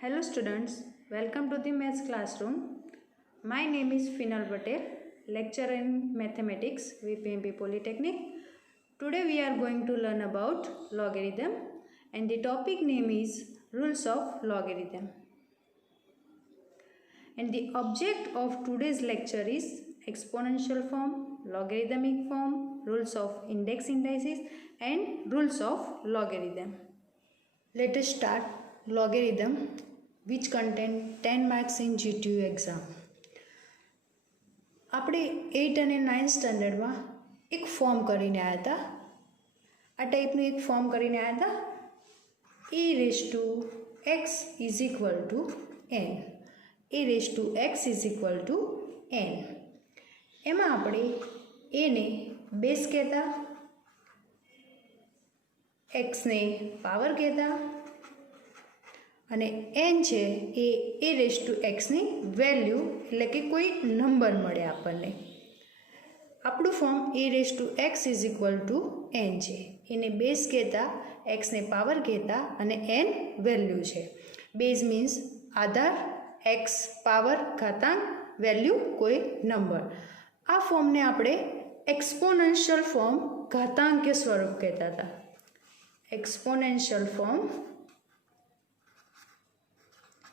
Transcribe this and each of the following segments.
Hello students, welcome to the Maths classroom. My name is Final Patel, lecturer in mathematics with PMP Polytechnic. Today we are going to learn about logarithm and the topic name is rules of logarithm. And the object of today's lecture is exponential form, logarithmic form, rules of index indices and rules of logarithm. Let us start logarithm which contain 10 marks in GTU exam. આપણે 8 અને 9 સ્ટાન્ડર્ડમાં એક form કરીને આવ્યા હતા. આ ટાઈપનું એક form કરીને આવ્યા હતા. e raised to x is equal to n. e raised to x is equal to n. એમાં આપણે એને બેઝ કહેતા, એક્સને પાવર કહેતા અને એન છે એ રેઝ ટુ એક્સની વેલ્યુ એટલે કે કોઈ નંબર મળે આપણને. આપણું form a raise to x is equal to n છે. એને બેઝ કહેતા, એક્સને પાવર કહેતા અને એન વેલ્યુ છે. બેઝ મીન્સ આધાર, એક્સ પાવર ઘાતાંક, વેલ્યુ કોઈ નંબર. આ ફોર્મને આપણે એક્સપોનેન્શિયલ ફોર્મ ઘાતાંકીય સ્વરૂપ કહેતા હતા. એક્સપોનેન્શિયલ ફોર્મ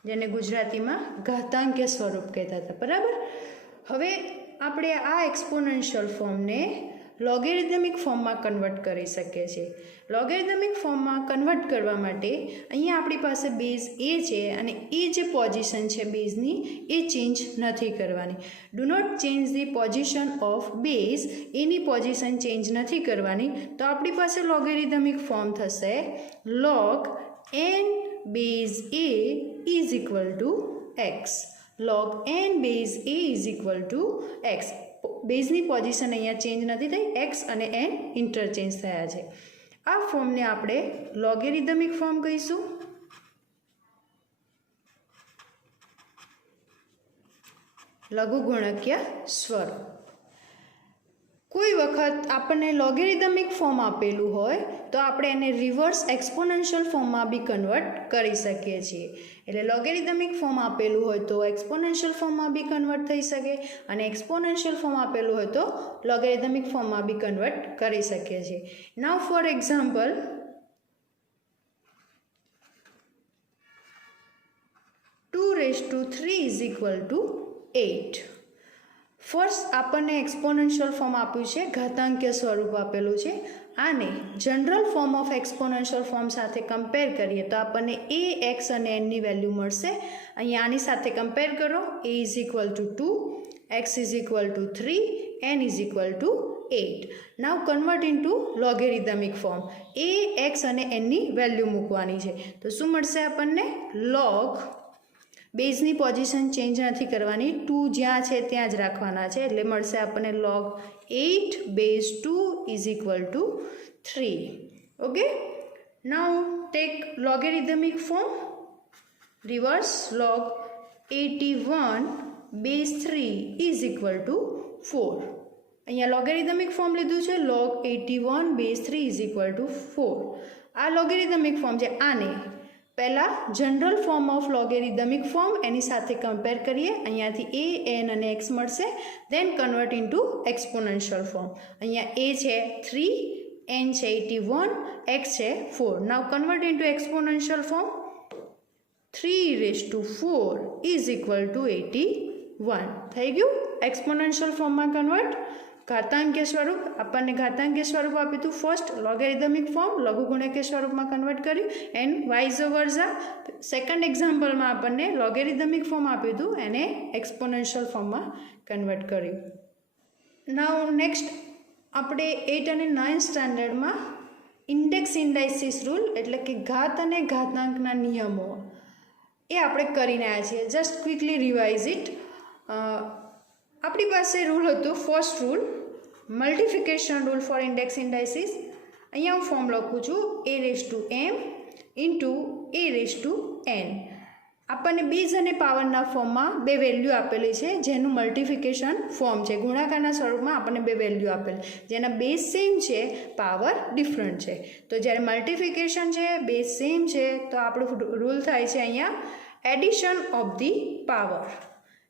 જેને ગુજરાતીમાં ઘાતાંકીય સ્વરૂપ કહેતા હતા. બરાબર. હવે આપણે આ એક્સપોનેન્શિયલ ફોર્મને લોગેરિધમિક ફોર્મમાં કન્વર્ટ કરી શકીએ છીએ. લોગેરિધમિક ફોર્મમાં કન્વર્ટ કરવા માટે અહીંયા આપણી પાસે બેઝ એ છે અને એ જે પોઝિશન છે બેઝની એ ચેન્જ નથી કરવાની. Do not change the position of base. એની પોઝિશન ચેન્જ નથી કરવાની. તો આપણી પાસે લોગેરિધમિક ફોર્મ થશે log n base a is equal to x. log n base a is equal to x. બેઝની પોઝિશન અહીંયા ચેન્જ નથી થઈ, એક્સ અને એન ઇન્ટરચેન્જ થયા છે. આ ફોર્મને આપણે લોગેરિધમિક ફોર્મ કહીશું. લઘુગુણકીય સ્વરૂપ. કોઈ વખત આપણને લોગેરિધમિક ફોર્મ આપેલું હોય તો આપણે એને રિવર્સ એક્સપોનેન્શિયલ ફોર્મમાં બી કન્વર્ટ કરી શકીએ છીએ. એટલે લોગેરિધમિક ફોર્મ આપેલું હોય તો એક્સપોનેન્શિયલ ફોર્મમાં બી કન્વર્ટ થઈ શકે અને એક્સપોનેન્શિયલ ફોર્મ આપેલું હોય તો લોગેરિધમિક ફોર્મમાં બી કન્વર્ટ કરી શકીએ છીએ. Now for example, 2 raised to 3 is equal to 8. First આપણને એક્સપોનેન્શિયલ ફોર્મ આપ્યું છે, ઘાતાંકીય સ્વરૂપ આપેલું છે. આને general form of exponential form સાથે કમ્પેર કરીએ તો આપણને એ, એક્સ અને એનની વેલ્યુ મળશે. અહીંયા આની સાથે કમ્પેર કરો. A is equal to 2, x is equal to 3, n is equal to 8. Now convert into logarithmic form. A, x અને એનની વેલ્યુ મૂકવાની છે. તો શું મળશે આપણને? લોગ બેઝની પોઝિશન ચેન્જ નથી કરવાની, 2 જ્યાં છે ત્યાં જ રાખવાના છે. એટલે મળશે આપણને log 8 base 2 is equal to 3. Okay. Now take logarithmic form. Reverse log 81 base 3 is equal to 4. અહીંયા લોગેરિધમિક ફોર્મ લીધું છે, log 81 base 3 is equal to 4. આ લોગેરિધમિક ફોર્મ છે. આને પહેલાં જનરલ ફોર્મ ઓફ લોગેરિધમિક ફોર્મ એની સાથે કમ્પેર કરીએ. અહીંયાથી એ, એન અને એક્સ મળશે. દેન કન્વર્ટ ઇન્ટુ એક્સપોનેન્શિયલ ફોર્મ. અહીંયા એ છે 3, એન છે 81, એક્સ છે 4. Now convert into exponential form. 3 raised to 4 is equal to 81. થઈ ગયું એક્સપોનેન્શિયલ ફોર્મમાં કન્વર્ટ. ઘાતાંકીય સ્વરૂપ આપણને ઘાતાંકીય સ્વરૂપ આપ્યું હતું. ફર્સ્ટ લોગેરિધમિક ફોર્મ લઘુગુણકીય સ્વરૂપમાં કન્વર્ટ કર્યું એન્ડ વાઇઝ વર્ઝા. સેકન્ડ એક્ઝામ્પલમાં આપણને લોગેરિધમિક ફોર્મ આપ્યું હતું, એને એક્સપોનેન્શિયલ ફોર્મમાં કન્વર્ટ કર્યું. નાઉ નેક્સ્ટ આપણે 8 અને 9 સ્ટાન્ડર્ડમાં ઇન્ડેક્સ ઇન્ડાઇસિસ રૂલ એટલે કે ઘાત અને ઘાતાંકના નિયમો એ આપણે કરીને આવ્યા છીએ. Just quickly revise it. આપણી પાસે રૂલ હતો first rule, multiplication rule for index indices. અહીંયા હું ફોર્મ લખું છું, a raise to m into a raise to n. આપણને બેઝ અને પાવરના ફોર્મમાં બે વેલ્યુ આપેલી છે જેનું મલ્ટિફિકેશન ફોર્મ છે. ગુણાકારના સ્વરૂપમાં આપણને બે વેલ્યુ આપેલી જેના બેઝ સેમ છે, પાવર ડિફરન્ટ છે. તો જ્યારે મલ્ટિફિકેશન છે, બેઝ સેમ છે તો આપણું રૂલ થાય છે અહીંયા એડિશન ઓફ ધી પાવર,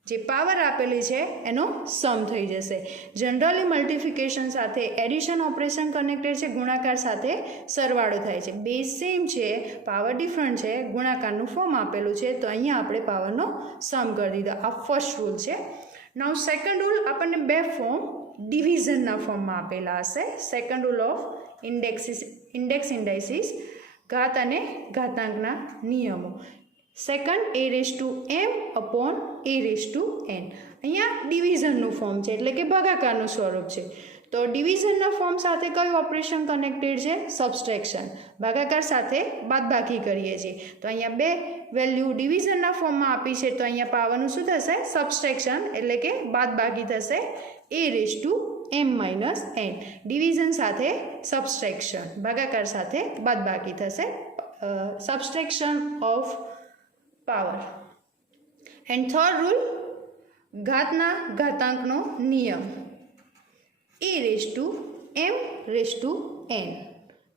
જે પાવર આપેલી છે એનો સમ થઈ જશે. જનરલી મલ્ટિફિકેશન સાથે એડિશન ઓપરેશન કનેક્ટેડ છે, ગુણાકાર સાથે સરવાળો થાય છે. બેઝ સેમ છે, પાવર ડિફરન્ટ છે, ગુણાકારનું ફોર્મ આપેલું છે, તો અહીંયા આપણે પાવરનો સમ કરી દીધો. આ ફર્સ્ટ રૂલ છે. નાઉ સેકન્ડ રૂલ આપણને બે ફોર્મ ડિવિઝનના ફોર્મમાં આપેલા હશે. સેકન્ડ રૂલ ઓફ ઇન્ડેક્સ ઇન્ડાઇસીસ, ઘાત અને ઘાતાંકના નિયમો. Second a⁻m upon a⁻n. અહીંયા ડિવિઝનનું ફોર્મ છે, એટલે કે ભાગાકારનું સ્વરૂપ છે. તો ડિવિઝનના ફોર્મ સાથે કયું ઓપરેશન કનેક્ટેડ છે? સબસ્ટ્રેક્શન. ભાગાકાર સાથે બાદબાકી કરીએ છીએ. તો અહીંયા બે વેલ્યુ ડિવિઝનના ફોર્મમાં આપી છે, તો અહીંયા પાવરનું શું થશે? સબસ્ટ્રેક્શન, એટલે કે બાદબાકી થશે a⁻m - n. ડિવિઝન સાથે સબસ્ટ્રેક્શન, ભાગાકાર સાથે બાદબાકી થશે. Subtraction of power. And third rule, ઘાતના ઘાતાંકનો નિયમ, a⁻m⁻n.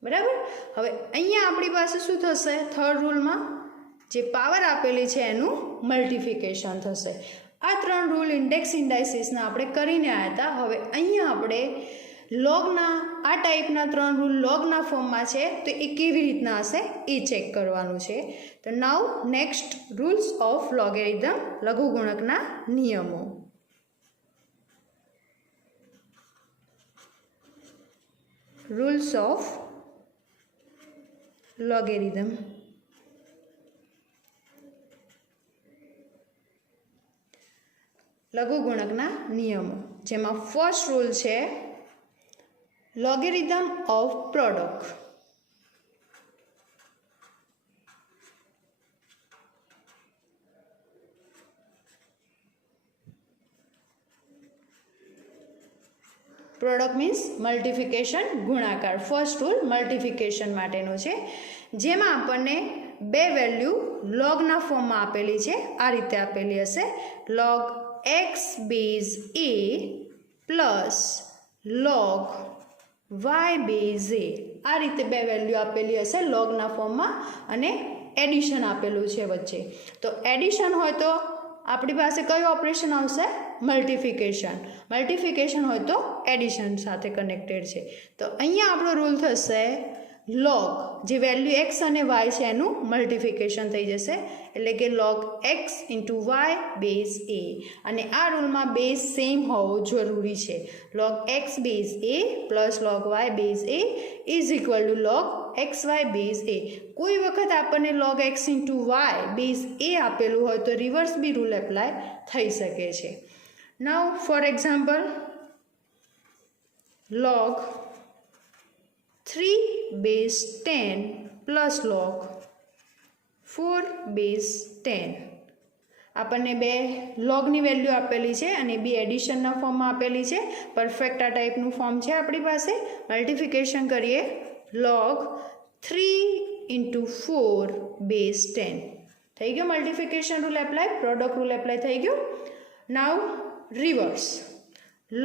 બરાબર. હવે અહીંયા આપણી પાસે શું થશે? થર્ડ રૂલમાં જે પાવર આપેલી છે એનું મલ્ટિફિકેશન થશે. આ ત્રણ રૂલ ઇન્ડેક્સ ઇન્ડાઇસીસના આપણે કરીને આવ્યા હતા. હવે અહીંયા આપણે લોગના, આ ટાઈપના ત્રણ રૂલ લોગના ફોર્મમાં છે, તો એ કેવી રીતના હશે એ ચેક કરવાનું છે. તો now next rules of logarithm, લઘુગુણકના નિયમો. Rules of logarithm. લઘુગુણકના નિયમો, જેમાં ફર્સ્ટ રૂલ છે logarithm of product. Product means multiplication, ગુણાકાર. ફર્સ્ટ રૂલ મલ્ટિફિકેશન માટેનો છે, જેમાં આપણને બે વેલ્યુ લોગના ફોર્મમાં આપેલી છે. આ રીતે આપેલી હશે, log x base a plus log y base a. આ રીતે બે વેલ્યુ આપેલી હશે લોગના ફોર્મમાં, અને એડિશન આપેલું છે વચ્ચે. તો એડિશન હોય તો આપણી પાસે કયું ઓપરેશન આવશે? મલ્ટિફિકેશન. મલ્ટિફિકેશન હોય તો એડિશન સાથે કનેક્ટેડ છે. તો અહીંયા આપણો રૂલ થશે log, જે વેલ્યુ x અને y છે એનું મલ્ટિફિકેશન થઈ જશે, એટલે કે log x × y base a. અને આ રૂલમાં બેઝ સેમ હોવો જરૂરી છે. log x base a plus log y base a is equal to log xy base a. કોઈ વખત આપણને log x × y base a આપેલું હોય તો રિવર્સ બી રૂલ એપ્લાય થઈ શકે છે. Now for example, log 3 base 10 plus log 4 base 10. આપણને બે લોગની વેલ્યુ આપેલી છે અને બી એડિશનના ફોર્મમાં આપેલી છે. પરફેક્ટ આ ટાઈપનું ફોર્મ છે આપણી પાસે. મલ્ટિફિકેશન કરીએ, log 3 × 4 બેઝ 10. થઈ ગયો multiplication rule apply, product rule apply થઈ ગયો. નાવ રિવર્સ,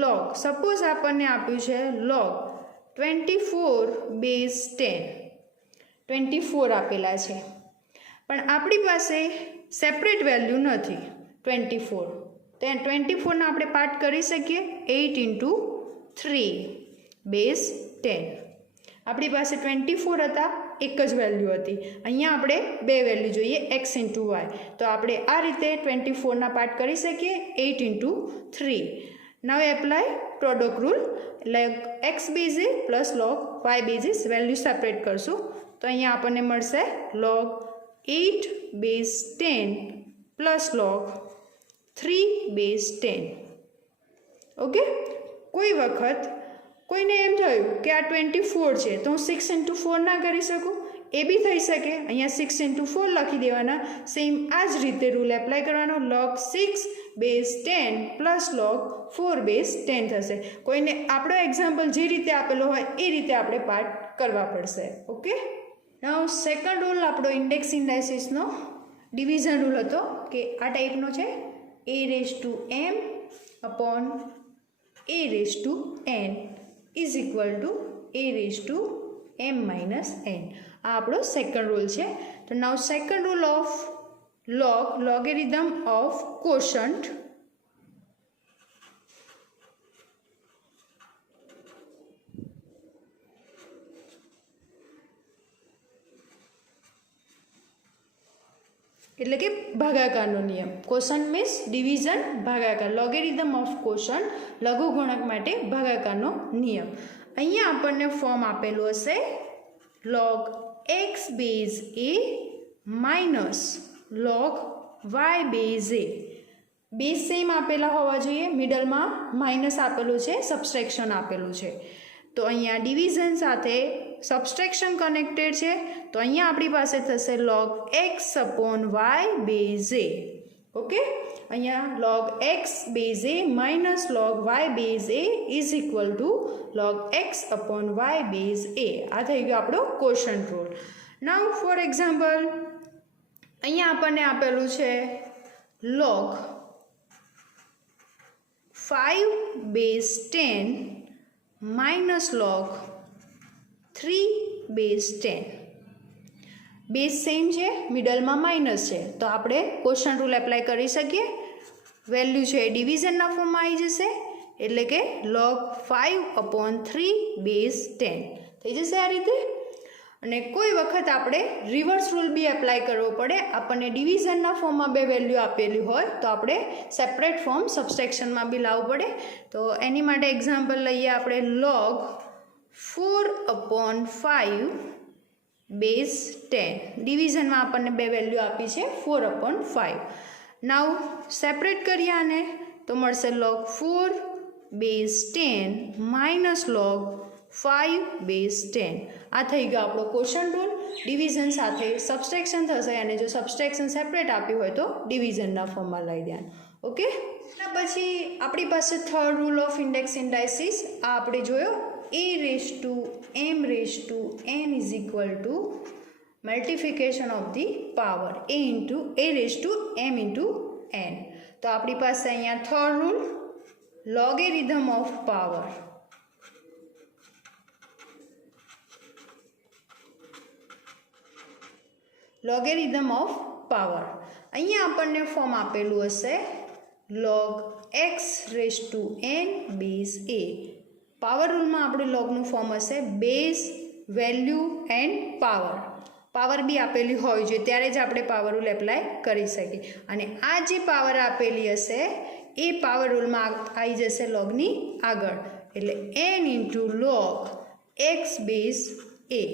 log, સપોઝ આપણને આપ્યું છે log 24 બેઝ 10. 24 આપેલા છે, પણ આપણી પાસે સેપરેટ વેલ્યુ નથી 24. તો 24ના આપણે પાર્ટ કરી શકીએ 8 × 3 બેઝ 10. આપણી પાસે 24 હતા, એક જ વેલ્યુ હતી. અહીંયા આપણે બે વેલ્યુ જોઈએ, x × y. તો આપણે આ રીતે 24ના પાર્ટ કરી શકીએ 8 × 3. Now apply product rule, like x base a plus log y basis value separate કરશું. તો અહીંયા આપણને મળશે log 8 base 10 plus log 3 base 10. Okay. કોઈ વખત કોઈને એમ થયું કે આ 24 છે તો હું 6 × 4 ના કરી શકું, એ બી થઈ શકે. અહીંયા 6 × 4 લખી દેવાના. સેમ આ જ રીતે રૂલ એપ્લાય કરવાનો, log 6 base 10 plus log 4 base 10 થશે. કોઈને આપણો એક્ઝામ્પલ જે રીતે આપેલો હોય એ રીતે આપણે પાર્ટ કરવા પડશે. ઓકે. નાવ સેકન્ડ રૂલ આપણો ઇન્ડેક્સ ઇન્ડાઇસીસનો ડિવિઝન રૂલ હતો, કે આ ટાઈપનો છે, a⁻m upon a⁻n is equal to a⁻m - n. આ આપણો સેકન્ડ રૂલ છે. તો now second rule of logarithm of quotient એટલે કે ભાગાકારનો નિયમ. ક્વોશન્ટ મીન્સ ડિવિઝન, ભાગાકાર. લોગેરિધમ ઓફ ક્વોશન્ટ લઘુગુણક માટે ભાગાકારનો નિયમ. અહીંયા આપણને ફોર્મ આપેલું હશે log x base a minus log y base a. Base same આપેલા હોવા જોઈએ, મિડલમાં માઇનસ આપેલું છે, સબસ્ટ્રેક્શન આપેલું છે. તો અહીંયા ડિવિઝન સાથે સબસ્ટ્રેક્શન કનેક્ટેડ છે, તો અહીંયા આપણી પાસે થશે log x upon y base a. Okay, અહીંયા log x base a minus log y base a is equal to log x upon y base a. આ થઈ ગયો આપણો quotient rule. Now for example અહીંયા આપણને આપેલું છે log 5 base 10 minus log 3 base 10. Base same છે, મિડલમાં માઇનસ છે, તો આપણે ક્વોશન્ટ રૂલ એપ્લાય કરી શકીએ. વેલ્યુ છે એ ડિવિઝનના ફોર્મમાં આવી જશે, એટલે કે log 5 અપોન 3 બેઝ 10 થઈ જશે આ રીતે. અને કોઈ વખત આપણે રિવર્સ રૂલ બી એપ્લાય કરવો પડે. આપણને ડિવિઝનના ફોર્મમાં બે વેલ્યુ આપેલી હોય તો આપણે સેપરેટ ફોર્મ સબસ્ટ્રેક્શનમાં બી લાવવું પડે. તો એની માટે એક્ઝામ્પલ લઈએ આપણે log 4 અપોન 5 બેઝ 10. ડિવિઝનમાં આપણને બે વેલ્યુ આપી છે 4 અપોન 5. નાવ સેપરેટ કરીએ આને તો મળશે log 4 base 10 minus log 5 base 10. આ થઈ ગયો આપણો ક્વોશન્ટ રૂલ. ડિવિઝન સાથે સબસ્ટ્રેક્શન થશે, અને જો સબસ્ટ્રેક્શન સેપરેટ આપ્યું હોય તો ડિવિઝનના ફોર્મમાં લઈ દેવાનું. ઓકે, પછી આપણી પાસે થર્ડ રૂલ ઓફ ઇન્ડેક્સ ઇન્ડાઇસિસ આ આપણે જોયો. a raised to m raised to n is equal to multiplication of the power a raised to m into n. તો આપણી પાસે અહીંયા third rule logarithm of power. Logarithm of power. અહીંયા આપણને form આપેલું હશે log x raise to n base a. Power રૂલમાં આપણે લોગનું ફોર્મ હશે base, value and power. Power b આપેલી હોય જોઈએ ત્યારે જ આપણે પાવર રૂલ એપ્લાય કરી શકીએ. અને આ જે પાવર આપેલી હશે એ પાવર રૂલમાં આવી જશે લોગની આગળ, એટલે n into log x base a.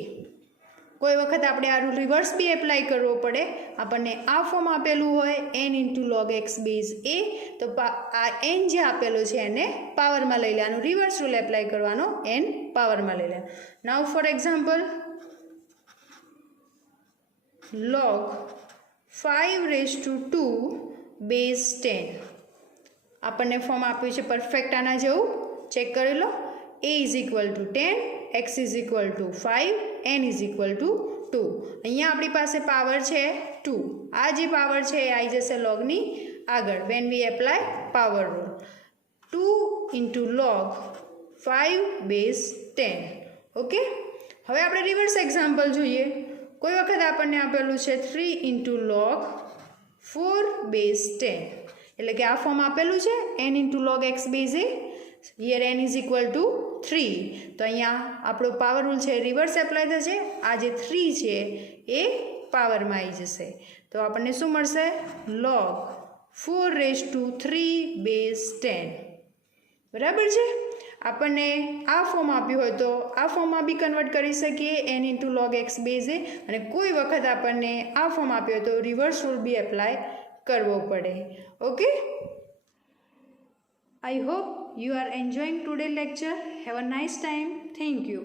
કોઈ વખત આપણે આ રૂલ રિવર્સ બી એપ્લાય કરવો પડે. આપણને આ ફોર્મ આપેલું હોય n into log x base a, તો આ n જે આપેલો છે એને પાવરમાં લઈ લેવાનું. રિવર્સ રૂલ એપ્લાય કરવાનો, n પાવરમાં લઈ લેવાનું. Now for example log 5 raise to 2 base 10. આપણને ફોર્મ આપ્યું છે પરફેક્ટ આના જેવું, ચેક કરી લો. a is equal two 10, x is equal two 5, n is equal to 2. અહીંયા આપણી પાસે પાવર છે 2. આ જે પાવર છે એ આવી જશે લોગની આગળ when we apply power rule. 2 into log 5 base 10. Okay, હવે આપણે રિવર્સ એક્ઝામ્પલ જોઈએ. કોઈ વખત આપણને આપેલું છે 3 ઇન્ટુ log 4 બેઝ 10. એટલે કે આ ફોર્મ આપેલું છે n into log x base a. Here n is equal to 3. તો અહીંયા આપણો પાવર રૂલ છે રિવર્સ એપ્લાય થશે. આ જે 3 છે એ પાવરમાં આવી જશે. તો આપણને શું મળશે? log 4 raise to 3 base 10. બરાબર છે. આપણને આ ફોર્મ આપ્યું હોય તો આ ફોર્મમાં બી કન્વર્ટ કરી શકીએ n into log x base a. અને કોઈ વખત આપણને આ ફોર્મ આપ્યો હોય તો રિવર્સ રૂલ બી એપ્લાય કરવો પડે. Okay, I hope you are enjoying today's lecture. Have a nice time. Thank you.